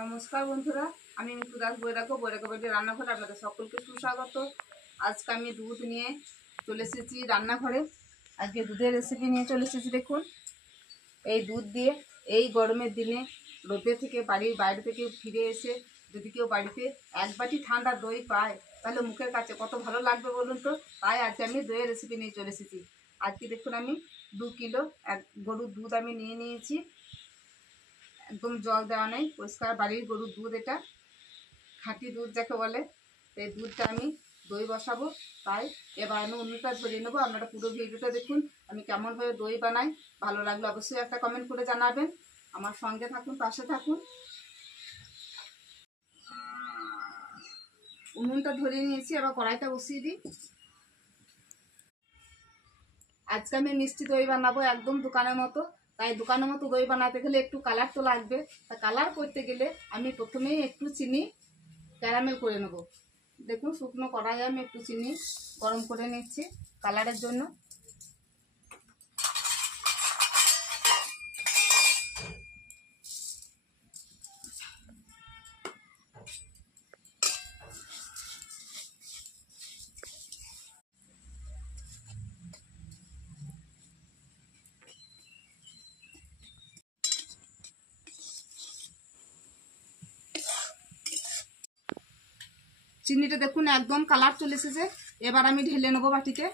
নমস্কার বন্ধুরা, আমি মিতু দাস বৈরাগ্য বাড়ির রান্নাঘরে আপনাদের সকলকে সুস্বাগত। আজকে আমি দুধ নিয়ে চলে এসেছি রান্নাঘরে। আজকে দুধের রেসিপি নিয়ে চলে এসেছি। দেখুন, এই দুধ দিয়ে এই গরমের দিনে রোদে থেকে বাইরে থেকে ফিরে এসে যদি কেউ বাড়িতে এক বাটি ঠান্ডা দই পায় তাহলে মুখের কাছে কত ভালো লাগবে বলুন তো। তাই আজকে আমি দইয়ের রেসিপি নিয়ে চলে এসেছি। আজকে দেখুন, আমি 2 কিলো গরুর দুধ আমি নিয়ে নিয়েছি। একদম জল দেওয়া নেই, পরিষ্কার বাড়ির গরুর দুধ, এটা খাঁটি দুধ যাকে বলে। এই দুধটা আমি দই বসাবো, তাই এবার আমি উনুনটা ধরিয়ে নেবো। আপনারা পুরো ভিডিওটা দেখুন, আমি কেমনভাবে দই বানাই। ভালো লাগলে অবশ্যই একটা কমেন্ট করে জানাবেন। আমার সঙ্গে থাকুন, পাশে থাকুন। উনুনটা ধরিয়ে নিয়েছি, এবার কড়াইটা বসিয়ে দিই। আজকে আমি মিষ্টি দই বানাবো, একদম দোকানের মতো। তাই দোকানের মতো দই বানাতে গেলে একটু কালার তো লাগবে। তা কালার করতে গেলে আমি প্রথমেই একটু চিনি ক্যারামেল করে নেব। দেখুন, শুকনো কড়াইয়ে আমি একটু চিনি গরম করে নিচ্ছি কালারের জন্য। চিনিটা দেখুন একদম কালার চলে এসেছে। এবার আমি ঢেলে নেবো বাটিতে।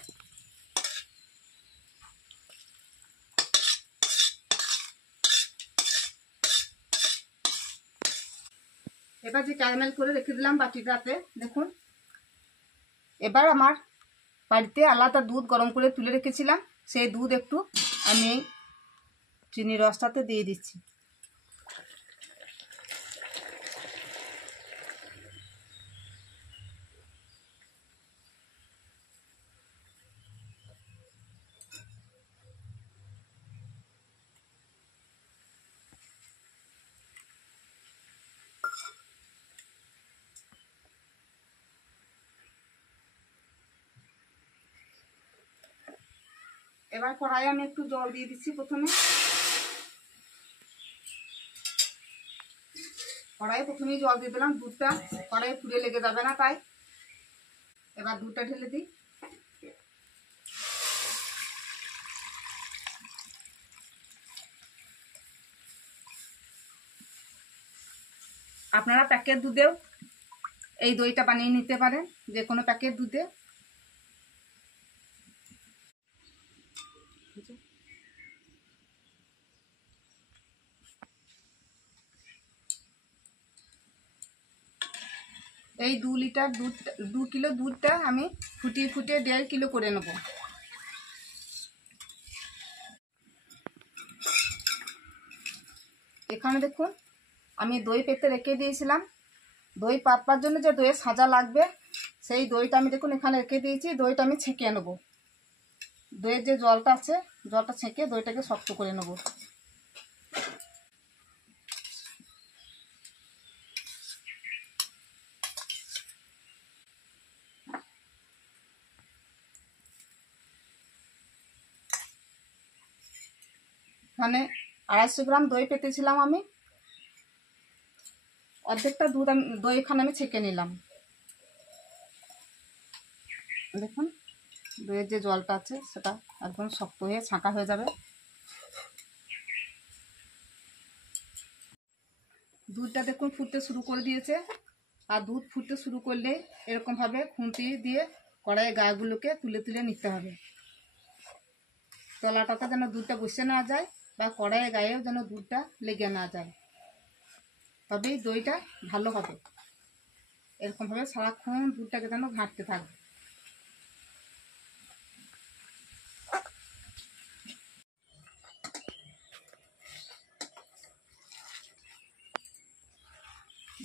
এবার যে ক্যারামেল করে রেখে দিলাম বাটিটাতে, দেখুন। এবার আমার বাড়িতে আলাদা দুধ গরম করে তুলে রেখেছিলাম, সেই দুধ একটু আমি এই চিনির রসটাতে দিয়ে দিচ্ছি। এবার কড়াইয়ে আমি একটু জল দিয়ে দিচ্ছি। প্রথমেই জল দিয়ে দিলাম। দুধটা কড়াইয়ে পুড়ে লেগে যাবে না, তাই। এবার দুধটা ঢেলে দিই। আপনারা প্যাকেট দুধেও এই দইটা বানিয়ে নিতে পারেন, যে কোনো প্যাকেট দুধে। এই 2 লিটার দুধ, 2 কিলো দুধটা আমি ফুটিয়ে 1.5 কিলো করে নেব। এখানে দেখুন, আমি দই পেতে রেখে দিয়েছিলাম। দই পাতবার জন্য যে দইয়ের সাজা লাগবে, সেই দইটা আমি দেখুন এখানে রেখে দিয়েছি। দইটা আমি ছেঁকে নেব। দইয়ের যে জলটা আছে, জলটা ছেঁকে দইটাকে শক্ত করে নেব। এখানে 250 গ্রাম দই পেতেছিলাম আমি। অর্ধেকটা দই এখানে আমি ছেঁকে নিলাম। দেখুন, দইয়ের যে জলটা আছে সেটা একদম শক্ত হয়ে ছাঁকা হয়ে যাবে। দুধটা দেখুন ফুটতে শুরু করে দিয়েছে। আর দুধ ফুটতে শুরু করলে এরকমভাবে খুন্তি দিয়ে কড়াইয়ের গায়েগুলোকে তুলে তুলে নিতে হবে। তলাটাতে যেন দুধটা বসে না যায়, বা কড়াইয়ের গায়েও যেন দুধটা লেগে না যায়, তবেই দইটা ভালো হবে। এরকমভাবে সারাক্ষণ দুধটাকে যেন ঘাঁটতে থাকবে।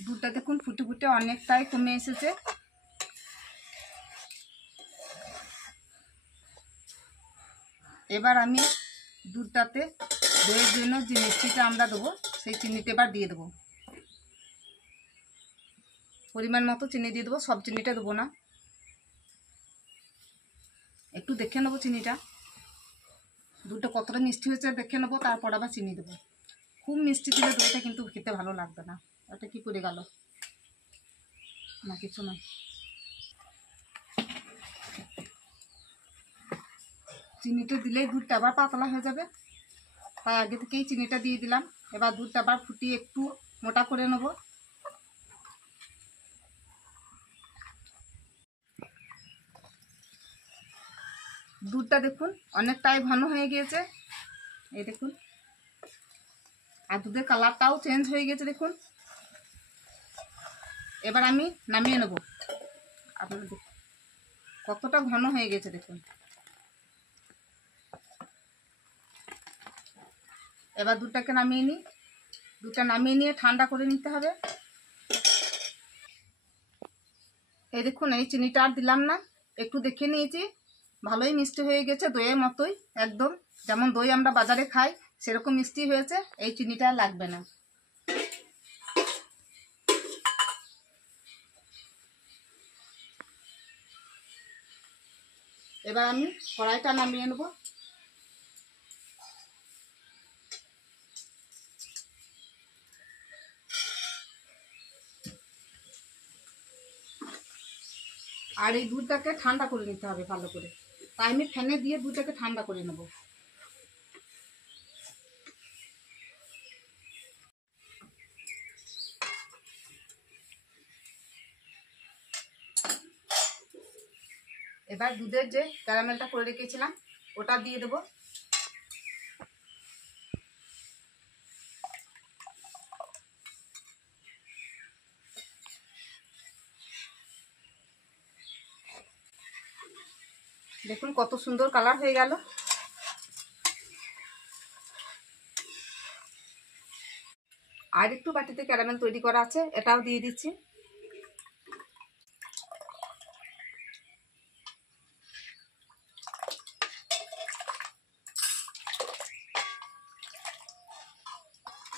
দুধটা দেখুন ফুটে ফুটে অনেকটাই কমে এসেছে। এবার আমি দুধটাতে দইয়ের জন্য যে মিষ্টিটা আমরা দেবো, সেই চিনিটা এবার দিয়ে দেবো। পরিমাণ মতো চিনি দিয়ে দেবো, সব চিনিটা দেবো না। একটু দেখে নেবো চিনিটা, দুধটা কতটা মিষ্টি হয়েছে দেখে নেবো, তারপর আবার চিনি দেবো। খুব মিষ্টি দিলে দইটা কিন্তু খেতে ভালো লাগবে না। এটা কি পড়ে গেল? না কিছু না। চিনিটা দিলেই দুধটা আবার পাতলা হয়ে যাবে, তাই আগে থেকেই চিনিটা দিয়ে দিলাম। এবার দুধটা আবার ফুটিয়ে একটু মোটা করে নেব। দুধটা দেখুন অনেকটাই ঘন হয়ে গিয়েছে, এই দেখুন। আর দুধের কালারটাও চেঞ্জ হয়ে গেছে দেখুন। এবার আমি নামিয়ে নেব। আপনারা দেখুন কতটা ঘন হয়ে গেছে দেখুন। এবার দুধটাকে নামিয়ে নিই। দুধটা নামিয়ে নিয়ে ঠান্ডা করে নিতে হবে। এই দেখুন এই চিনিটা আর দিলাম না, একটু দেখে নিয়েছি, ভালোই মিষ্টি হয়ে গেছে, দইয়ের মতোই একদম, যেমন দই আমরা বাজারে খাই সেরকম মিষ্টি হয়েছে। এই চিনিটা আর লাগবে না। এবার আমি কড়াইটা নামিয়ে নেব। আর এই দুধটাকে ঠান্ডা করে নিতে হবে ভালো করে, তাই আমি ফ্যানে দিয়ে দুধটাকে ঠান্ডা করে নেব। এবার দুধের যে ক্যারামেলটা করে রেখেছিলাম ওটা দিয়ে দেবো। দেখুন কত সুন্দর কালার হয়ে গেল। আর একটু বাটিতে ক্যারামেল তৈরি করা আছে, এটাও দিয়ে দিচ্ছি।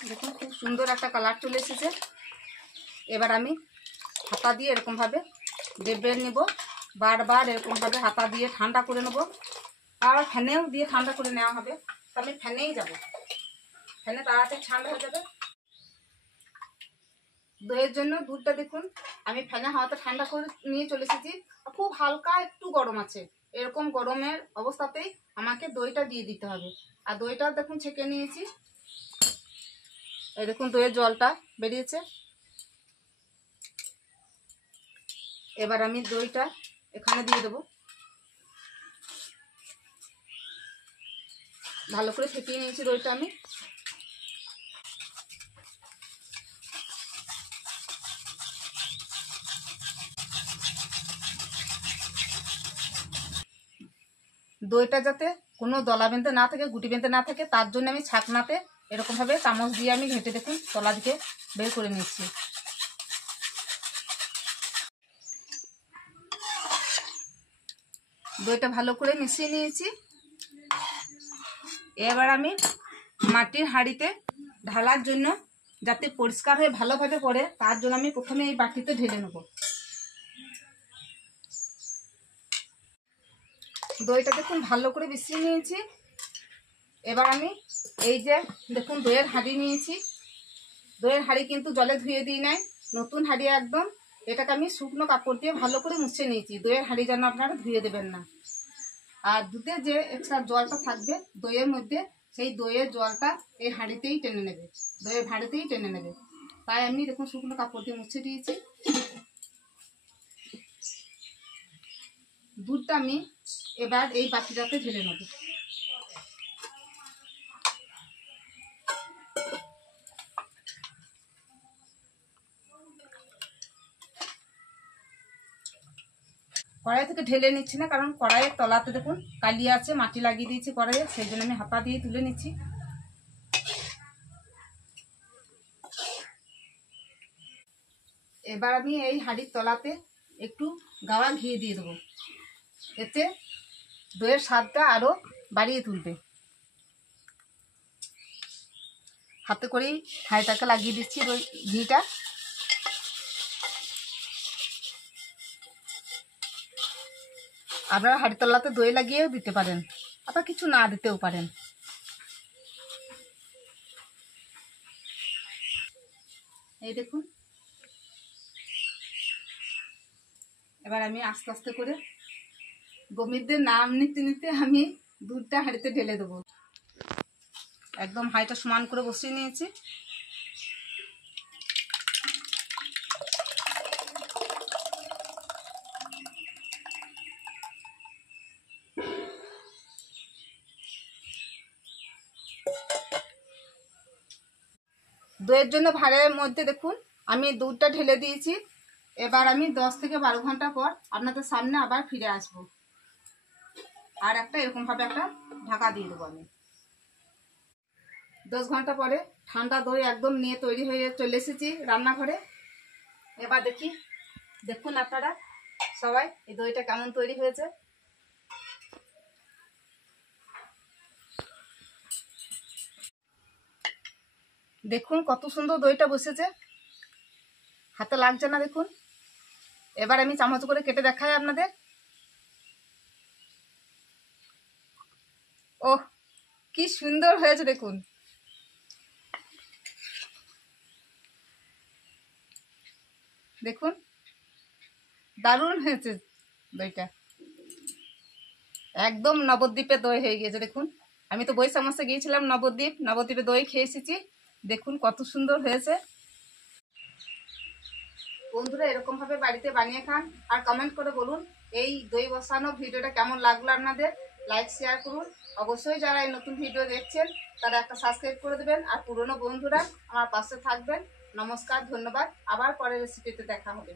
দেখুন খুব সুন্দর একটা কালার চলে এসেছে। এবার আমি হাতা দিয়ে এরকমভাবে ডেবে নেব, বারবার এরকমভাবে হাতা দিয়ে ঠান্ডা করে নেব। আর ফ্যানেও দিয়ে ঠান্ডা করে নেওয়া হবে, তো আমি ফ্যানেই যাব, ফ্যানে তাড়াতাড়ি ঠান্ডা হয়ে যাবে। দইয়ের জন্য দুধটা দেখুন আমি ফ্যানে হাওয়াতে ঠান্ডা করে নিয়ে চলে এসেছি। খুব হালকা একটু গরম আছে, এরকম গরমের অবস্থাতেই আমাকে দইটা দিয়ে দিতে হবে। আর দইটা দেখুন ছেঁকে নিয়েছি, এই দেখুন দইয়ের জলটা বেরিয়েছে। এবার আমি দইটা এখানে দিয়ে দেবো, ভালো করে ফেটিয়ে নিয়েছি দইটা আমি। দইটা যাতে কোনো দলা বেঁধে না থাকে, গুটি বেঁধে না থাকে, তার জন্য আমি ছাকনাতে এরকমভাবে চামচ দিয়ে আমি ঘেঁটে দেখুন তলা দিকে বের করে নিচ্ছি। দইটা ভালো করে মিশিয়ে নিয়েছি। এবার আমি মাটির হাঁড়িতে ঢালার জন্য, যাতে পরিষ্কার হয়ে ভালোভাবে পড়ে, তার জন্য আমি প্রথমে এই বাটিতে ঢেলে নেব। দইটা দেখুন ভালো করে মিশিয়ে নিয়েছি। এবার আমি এই যে দেখুন দইয়ের হাঁড়ি নিয়েছি, দইয়ের হাঁড়ি কিন্তু জলে ধুয়ে দিই নাই, নতুন হাঁড়ি একদম। এটাকে আমি শুকনো কাপড় দিয়ে ভালো করে মুছে নিয়েছি। দইয়ের হাঁড়ি যেন আপনারা ধুয়ে দেবেন না। আর দুধের যে এক্সট্রা জলটা থাকবে দইয়ের মধ্যে, সেই দইয়ের জলটা এই হাঁড়িতেই টেনে নেবে, দইয়ের হাঁড়িতেই টেনে নেবে। তাই আমি দেখুন শুকনো কাপড় দিয়ে মুছে দিয়েছি। দুধটা আমি এবার এই বাটিটাতে ঢেলে নেব। কড়াই থেকে ঢেলে নিচ্ছি না, কারণ কড়াইয়ের তলাতে দেখুন কালি আছে, মাটি লাগিয়ে দিয়েছি কড়াইয়ে, সেই জন্য আমি হাতা দিয়ে তুলে নিচ্ছি। এবার আমি এই হাঁড়ির তলাতে একটু গাওয়া ঘি দিয়ে দেবো, এতে দইয়ের স্বাদটা আরও বাড়িয়ে তুলবে। হাতে করেই হাঁড়িটাকে লাগিয়ে দিচ্ছি ঘিটা। আপনারা হাঁড়ির তলাতে দই লাগিয়েও দিতে পারেন, আবার কিছু না দিতেও পারেন। এই দেখুন, এবার আমি আস্তে আস্তে করে গমিরদের নাম নিতে নিতে আমি দুধটা হাঁড়িতে ঢেলে দেবো। একদম হাঁড়িটা সমান করে বসিয়ে নিয়েছি। দইয়ের জন্য ভাঁড়ের মধ্যে দেখুন আমি দুধটা ঢেলে দিয়েছি। এবার আমি 10 থেকে 12 ঘন্টা পর আপনাদের সামনে আবার ফিরে আসব। আর একটা এরকমভাবে একটা ঢাকা দিয়ে দেবো আমি। 10 ঘন্টা পরে ঠান্ডা দই একদম নিয়ে তৈরি হয়ে চলে এসেছি রান্নাঘরে। এবার দেখুন আপনারা সবাই এই দইটা কেমন তৈরি হয়েছে। দেখুন কত সুন্দর দইটা বসেছে, হাতে লাগছে না দেখুন। এবার আমি চামচ করে কেটে দেখাই আপনাদের। ওহ, কি সুন্দর হয়েছে দেখুন। দেখুন দারুণ হয়েছে দইটা, একদম নবদ্বীপে দই হয়ে গিয়েছে। দেখুন আমি তো বৈশাখ মাসে গিয়েছিলাম নবদ্বীপে দই খেয়ে এসেছি। দেখুন কত সুন্দর হয়েছে। বন্ধুরা এরকম ভাবে বাড়িতে বানিয়ে খান আর কমেন্ট করে বলুন এই দই বসানো ভিডিওটা কেমন লাগলো আপনাদের। লাইক শেয়ার করুন। অবশ্যই যারা এই নতুন ভিডিও দেখছেন তারা একটা সাবস্ক্রাইব করে দেবেন, আর পুরনো বন্ধুরা আমার পাশে থাকবেন। নমস্কার, ধন্যবাদ। আবার পরের রেসিপিতে দেখা হবে।